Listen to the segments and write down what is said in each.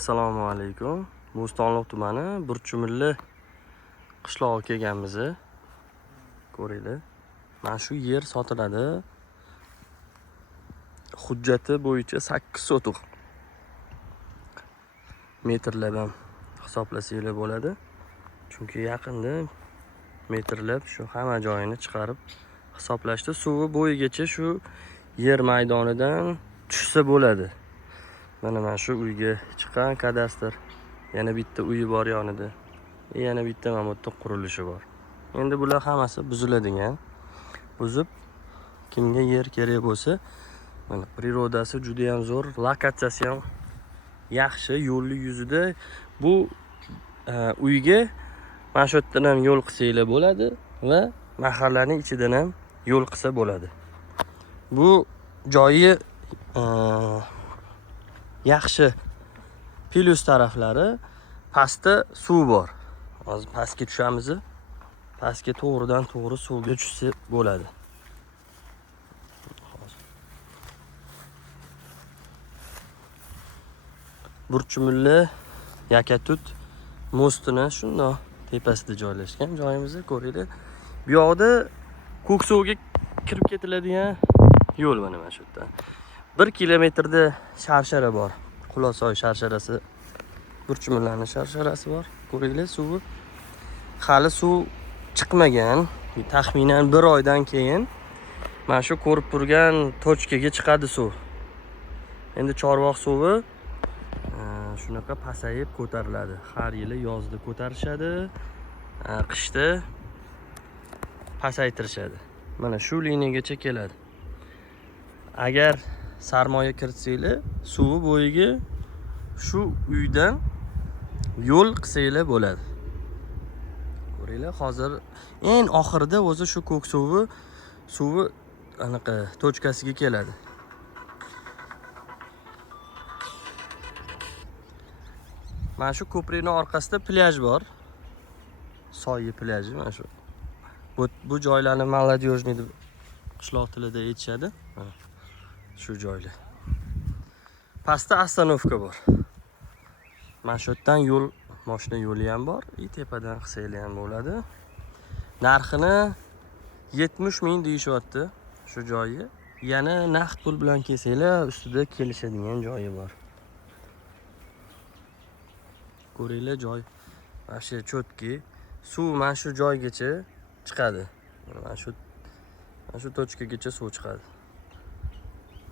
Assalomu alaykum. Bo'stonliq tumani Burchumilli qishlog'iga kelganmiz. Ko'ringlar. Mana shu yer sotiladi. Hujjati bo'yicha 8 sotuq. Metrlab ham hisoblasanglar bo'ladi. Chunki yaqinda metrlab shu hamma joyini chiqarib hisoblashdi. Suvi bo'yigacha shu yer maydonidan tushsa bo'ladi. Mana shu uyga chiqqan kadastr. Yana bitta uyi bor yonida. Yana bitta mana bu yerda qurilishi bor. Endi bular hammasi buziladigan. Buzib kimga yer kerak bo'lsa, mana prirodasi juda ham zo'r, lokatsiyasi ham yaxshi, yo'lli yuzida bu uyga mana shu yerdan ham yo'l qilsanglar bo'ladi va mahallaning ichidan ham yo'l qilsa bo'ladi. Bu joyi yaxshi plus taraflari pastda suv bor. Hozir pastga tushamiz. Pastga to'g'ridan to'g'ri suvga tushsa bo'ladi. Burchumilli Yakatut mostini shundoq tepasida joylashgan joyimizni ko'ringlar. Bu yoqda Ko'ksovga kirib ketiladigan yo'l mana shu yerda. 1 kilometrda sharshara bor. Qulosoy sharsharasi, Burchumillarning sharsharasi bor. Ko'ringlar, suvi hali suv chiqmagan. Taxminan 1 oydan keyin mana shu ko'rib turgan tochkaga chiqadi suv. Endi Chorvoq suvi shunaqa pasayib ko'tariladi. Har yili yozda ko'tarishadi, qishda pasaytirishadi. Mana shu liniyagacha keladi. Agar sarmoya kiritsanglar, suvi bo'yiga shu uydan yo'l qilsanglar bo'ladi. Ko'ringlar, hozir eng oxirida o'zi shu suvi anaqa tochkasiga keladi. Mana shu ko'prikning orqasida plyaj bor. Soyi plyaji mana shu. Bu joylarni молодёжный deb qishloq tilida aytishadi. Shu joylar. Pastda ostanovka bor. Mana shu yerdan yo'l, mashina yo'li ham bor. Tepadan qilsanglar ham bo'ladi. Narxini 70 ming deyishyapti shu joyi. Yana naqd pul bilan kelsanglar, ustida kelishadigan joyi bor. Ko'ringlar, joy mana shu cho'tki. Suv mana shu joygacha chiqadi. Mana shu tochkagacha suv chiqadi.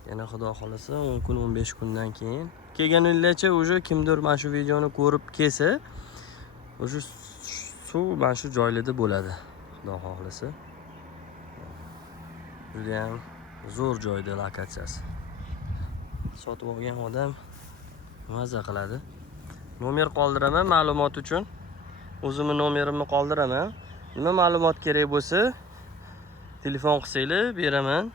Yana xudo xolasa 10 kun, 15 kundan keyin kelganinglarcha o'sha kimdir mana shu videoni ko'rib kelsa, o'sha suv mana shu joylarda bo'ladi. Xudo xolasa. Juda ham zo'r joyda lokatsiyasi. Sotib olgan odam maza qiladi. Nomer qoldiraman ma'lumot uchun. O'zimning nomerimni qoldiraman. Nima ma'lumot kerak bo'lsa, telefon qilsanglar beraman.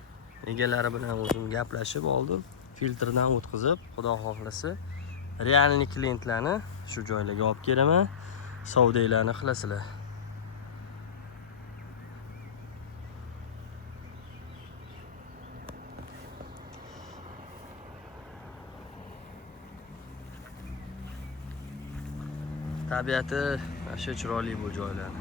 Egalari bilan o'zim gaplashib oldim. Filtrdan o'tkazib, xudo xohlasa, realniy klientlarni shu joylarga olib kelaman. Savdolarni qilasizlar. Tabiati shu chiroyli bu joylar.